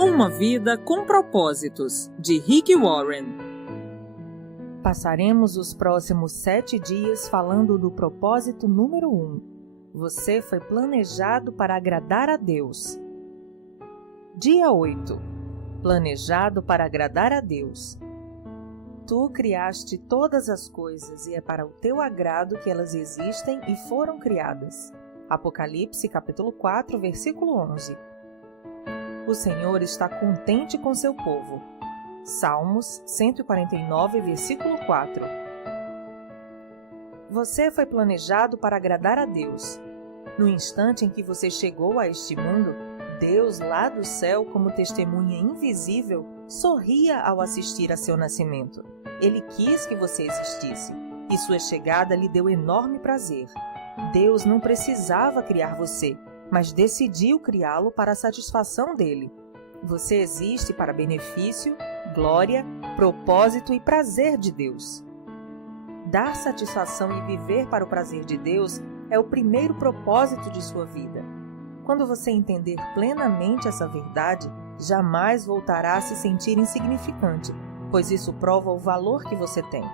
Uma vida com propósitos, de Rick Warren. Passaremos os próximos 7 dias falando do propósito número 1. Você foi planejado para agradar a Deus. Dia 8. Planejado para agradar a Deus. Tu criaste todas as coisas e é para o teu agrado que elas existem e foram criadas. Apocalipse capítulo 4, versículo 11. O Senhor está contente com seu povo. Salmos 149, versículo 4. Você foi planejado para agradar a Deus. No instante em que você chegou a este mundo, Deus lá do céu, como testemunha invisível, sorria ao assistir a seu nascimento. Ele quis que você existisse, e sua chegada lhe deu enorme prazer. Deus não precisava criar você, mas decidiu criá-lo para a satisfação dele. Você existe para benefício, glória, propósito e prazer de Deus. Dar satisfação e viver para o prazer de Deus é o primeiro propósito de sua vida. Quando você entender plenamente essa verdade, jamais voltará a se sentir insignificante, pois isso prova o valor que você tem.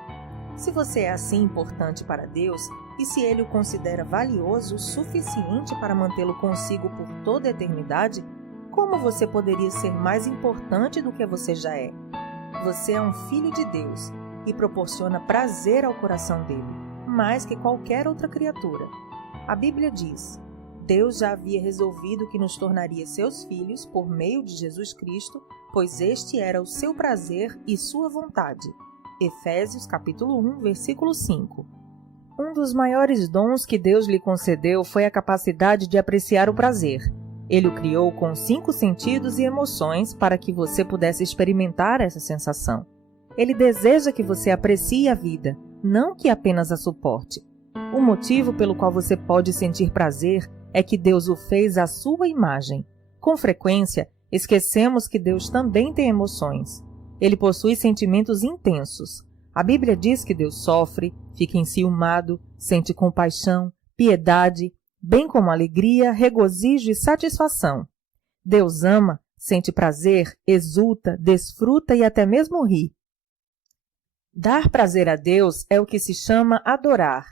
Se você é assim importante para Deus, e se Ele o considera valioso o suficiente para mantê-lo consigo por toda a eternidade, como você poderia ser mais importante do que você já é? Você é um filho de Deus e proporciona prazer ao coração dele, mais que qualquer outra criatura. A Bíblia diz: Deus já havia resolvido que nos tornaria seus filhos por meio de Jesus Cristo, pois este era o seu prazer e sua vontade. Efésios capítulo 1, versículo 5. Um dos maiores dons que Deus lhe concedeu foi a capacidade de apreciar o prazer. Ele o criou com 5 sentidos e emoções para que você pudesse experimentar essa sensação. Ele deseja que você aprecie a vida, não que apenas a suporte. O motivo pelo qual você pode sentir prazer é que Deus o fez à sua imagem. Com frequência, esquecemos que Deus também tem emoções. Ele possui sentimentos intensos. A Bíblia diz que Deus sofre, fica enciumado, sente compaixão, piedade, bem como alegria, regozijo e satisfação. Deus ama, sente prazer, exulta, desfruta e até mesmo ri. Dar prazer a Deus é o que se chama adorar.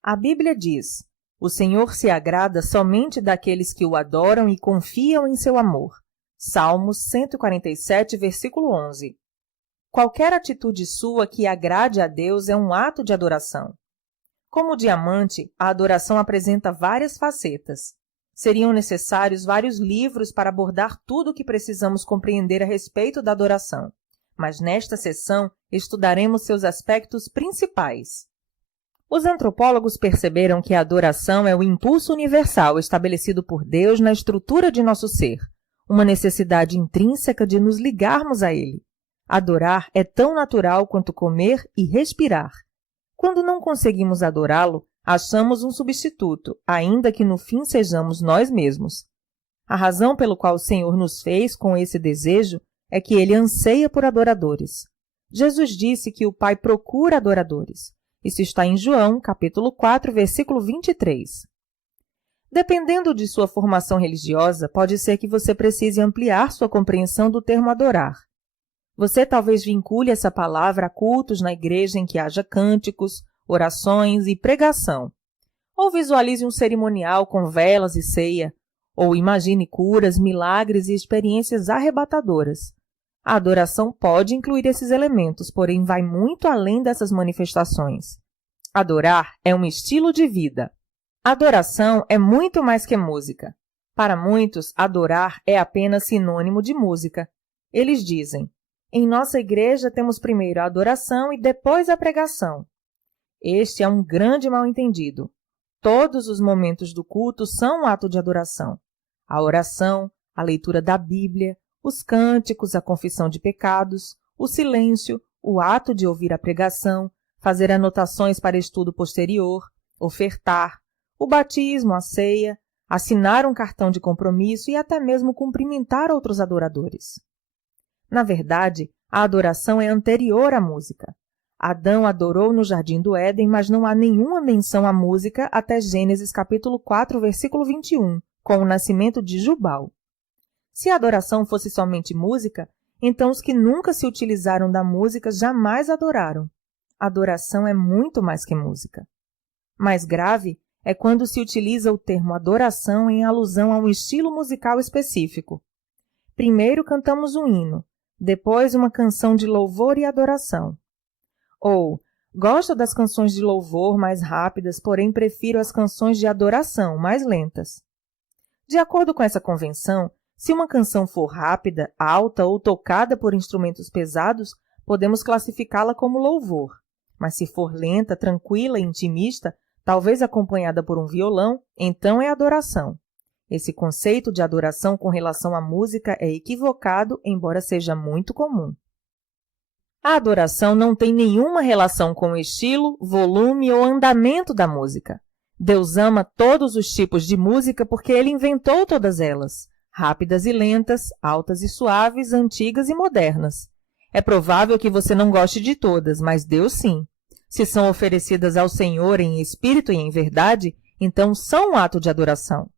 A Bíblia diz: o Senhor se agrada somente daqueles que o adoram e confiam em seu amor. Salmos 147, versículo 11. Qualquer atitude sua que agrade a Deus é um ato de adoração. Como diamante, a adoração apresenta várias facetas. Seriam necessários vários livros para abordar tudo o que precisamos compreender a respeito da adoração. Mas nesta sessão estudaremos seus aspectos principais. Os antropólogos perceberam que a adoração é o impulso universal estabelecido por Deus na estrutura de nosso ser, uma necessidade intrínseca de nos ligarmos a Ele. Adorar é tão natural quanto comer e respirar. Quando não conseguimos adorá-lo, achamos um substituto, ainda que no fim sejamos nós mesmos. A razão pelo qual o Senhor nos fez com esse desejo é que Ele anseia por adoradores. Jesus disse que o Pai procura adoradores. Isso está em João, capítulo 4, versículo 23. Dependendo de sua formação religiosa, pode ser que você precise ampliar sua compreensão do termo adorar. Você talvez vincule essa palavra a cultos na igreja em que haja cânticos, orações e pregação. Ou visualize um cerimonial com velas e ceia. Ou imagine curas, milagres e experiências arrebatadoras. A adoração pode incluir esses elementos, porém vai muito além dessas manifestações. Adorar é um estilo de vida. Adoração é muito mais que música. Para muitos, adorar é apenas sinônimo de música. Eles dizem: em nossa igreja temos primeiro a adoração e depois a pregação. Este é um grande mal-entendido. Todos os momentos do culto são um ato de adoração. A oração, a leitura da Bíblia, os cânticos, a confissão de pecados, o silêncio, o ato de ouvir a pregação, fazer anotações para estudo posterior, ofertar, o batismo, a ceia, assinar um cartão de compromisso e até mesmo cumprimentar outros adoradores. Na verdade, a adoração é anterior à música. Adão adorou no Jardim do Éden, mas não há nenhuma menção à música até Gênesis capítulo 4, versículo 21, com o nascimento de Jubal. Se a adoração fosse somente música, então os que nunca se utilizaram da música jamais adoraram. Adoração é muito mais que música. Mais grave é quando se utiliza o termo adoração em alusão a um estilo musical específico. Primeiro cantamos um hino, depois uma canção de louvor e adoração. Ou, gosto das canções de louvor mais rápidas, porém prefiro as canções de adoração mais lentas. De acordo com essa convenção, se uma canção for rápida, alta ou tocada por instrumentos pesados, podemos classificá-la como louvor. Mas se for lenta, tranquila e intimista, talvez acompanhada por um violão, então é adoração. Esse conceito de adoração com relação à música é equivocado, embora seja muito comum. A adoração não tem nenhuma relação com o estilo, volume ou andamento da música. Deus ama todos os tipos de música porque Ele inventou todas elas, rápidas e lentas, altas e suaves, antigas e modernas. É provável que você não goste de todas, mas Deus sim. Se são oferecidas ao Senhor em espírito e em verdade, então são um ato de adoração.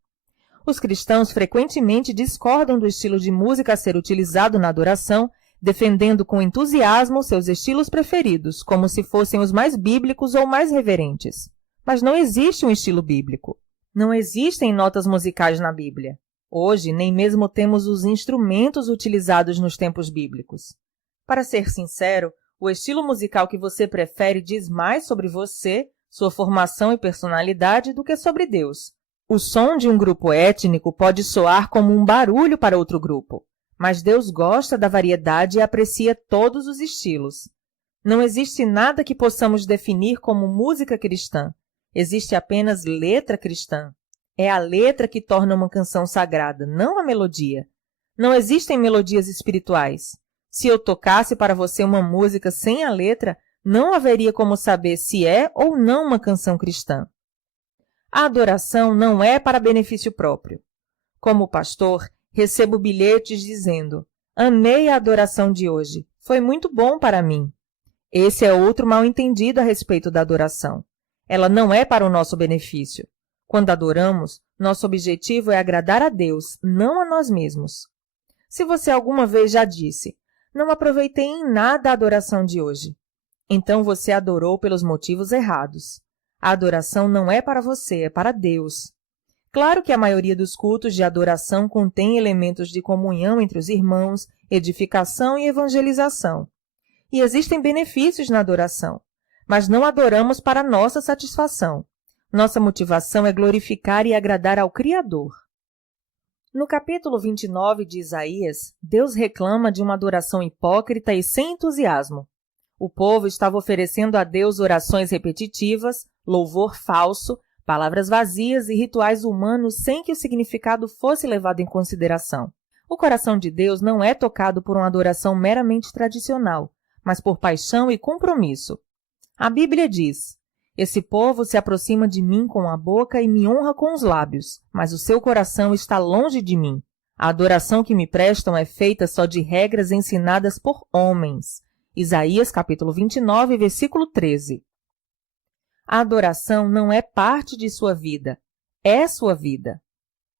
Os cristãos frequentemente discordam do estilo de música a ser utilizado na adoração, defendendo com entusiasmo seus estilos preferidos, como se fossem os mais bíblicos ou mais reverentes. Mas não existe um estilo bíblico. Não existem notas musicais na Bíblia. Hoje, nem mesmo temos os instrumentos utilizados nos tempos bíblicos. Para ser sincero, o estilo musical que você prefere diz mais sobre você, sua formação e personalidade do que sobre Deus. O som de um grupo étnico pode soar como um barulho para outro grupo, mas Deus gosta da variedade e aprecia todos os estilos. Não existe nada que possamos definir como música cristã. Existe apenas letra cristã. É a letra que torna uma canção sagrada, não a melodia. Não existem melodias espirituais. Se eu tocasse para você uma música sem a letra, não haveria como saber se é ou não uma canção cristã. A adoração não é para benefício próprio. Como pastor, recebo bilhetes dizendo: amei a adoração de hoje, foi muito bom para mim. Esse é outro mal-entendido a respeito da adoração. Ela não é para o nosso benefício. Quando adoramos, nosso objetivo é agradar a Deus, não a nós mesmos. Se você alguma vez já disse: não aproveitei em nada a adoração de hoje, então você adorou pelos motivos errados. A adoração não é para você, é para Deus. Claro que a maioria dos cultos de adoração contém elementos de comunhão entre os irmãos, edificação e evangelização. E existem benefícios na adoração, mas não adoramos para nossa satisfação. Nossa motivação é glorificar e agradar ao Criador. No capítulo 29 de Isaías, Deus reclama de uma adoração hipócrita e sem entusiasmo. O povo estava oferecendo a Deus orações repetitivas, louvor falso, palavras vazias e rituais humanos sem que o significado fosse levado em consideração. O coração de Deus não é tocado por uma adoração meramente tradicional, mas por paixão e compromisso. A Bíblia diz: esse povo se aproxima de mim com a boca e me honra com os lábios, mas o seu coração está longe de mim. A adoração que me prestam é feita só de regras ensinadas por homens. Isaías capítulo 29, versículo 13. A adoração não é parte de sua vida, é sua vida.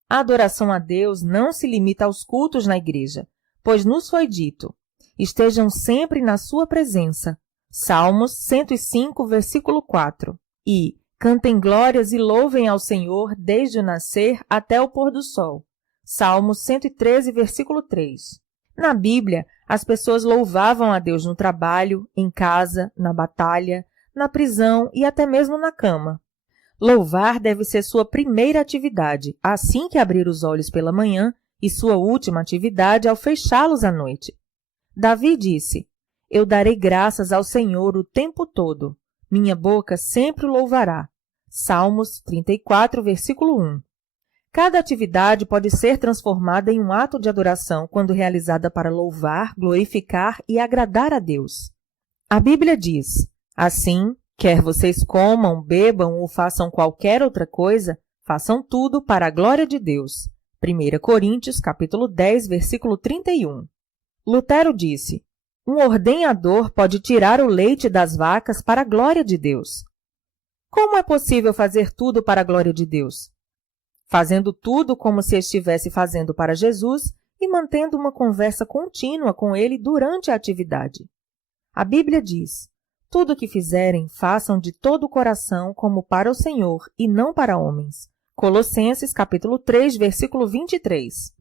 A adoração a Deus não se limita aos cultos na igreja, pois nos foi dito: estejam sempre na sua presença. Salmos 105, versículo 4. E cantem glórias e louvem ao Senhor desde o nascer até o pôr do sol. Salmos 113, versículo 3. Na Bíblia, as pessoas louvavam a Deus no trabalho, em casa, na batalha, na prisão e até mesmo na cama. Louvar deve ser sua primeira atividade, assim que abrir os olhos pela manhã, e sua última atividade ao fechá-los à noite. Davi disse: eu darei graças ao Senhor o tempo todo. Minha boca sempre o louvará. Salmos 34, versículo 1. Cada atividade pode ser transformada em um ato de adoração quando realizada para louvar, glorificar e agradar a Deus. A Bíblia diz: assim, quer vocês comam, bebam ou façam qualquer outra coisa, façam tudo para a glória de Deus. 1 Coríntios, capítulo 10, versículo 31. Lutero disse: um ordenhador pode tirar o leite das vacas para a glória de Deus. Como é possível fazer tudo para a glória de Deus? Fazendo tudo como se estivesse fazendo para Jesus e mantendo uma conversa contínua com ele durante a atividade. A Bíblia diz: tudo o que fizerem, façam de todo o coração como para o Senhor e não para homens. Colossenses capítulo 3, versículo 23.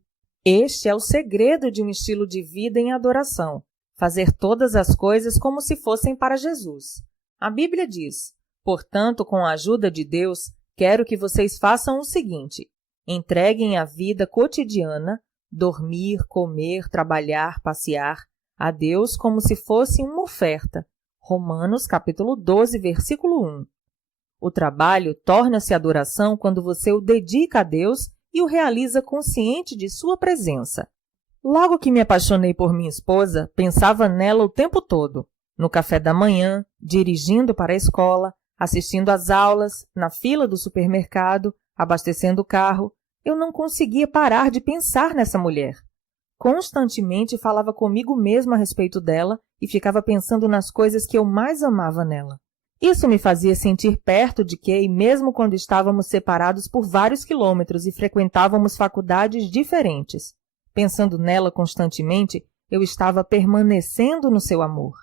Este é o segredo de um estilo de vida em adoração: fazer todas as coisas como se fossem para Jesus. A Bíblia diz: portanto, com a ajuda de Deus, quero que vocês façam o seguinte: entreguem a vida cotidiana, dormir, comer, trabalhar, passear, a Deus como se fosse uma oferta. Romanos capítulo 12, versículo 1. O trabalho torna-se adoração quando você o dedica a Deus e o realiza consciente de sua presença. Logo que me apaixonei por minha esposa, pensava nela o tempo todo. No café da manhã, dirigindo para a escola, assistindo às aulas, na fila do supermercado, abastecendo o carro, eu não conseguia parar de pensar nessa mulher. Constantemente falava comigo mesma a respeito dela e ficava pensando nas coisas que eu mais amava nela. Isso me fazia sentir perto de Kay, mesmo quando estávamos separados por vários quilômetros e frequentávamos faculdades diferentes. Pensando nela constantemente, eu estava permanecendo no seu amor.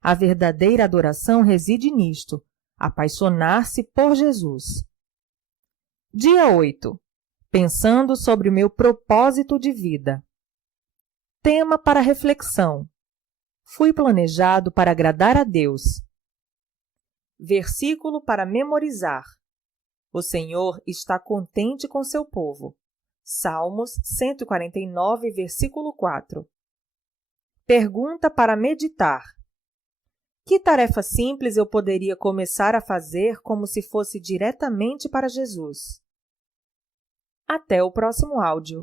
A verdadeira adoração reside nisto: apaixonar-se por Jesus. Dia 8. Pensando sobre o meu propósito de vida. Tema para reflexão: fui planejado para agradar a Deus. Versículo para memorizar: o Senhor está contente com seu povo. Salmos 149, versículo 4. Pergunta para meditar: que tarefa simples eu poderia começar a fazer como se fosse diretamente para Jesus? Até o próximo áudio.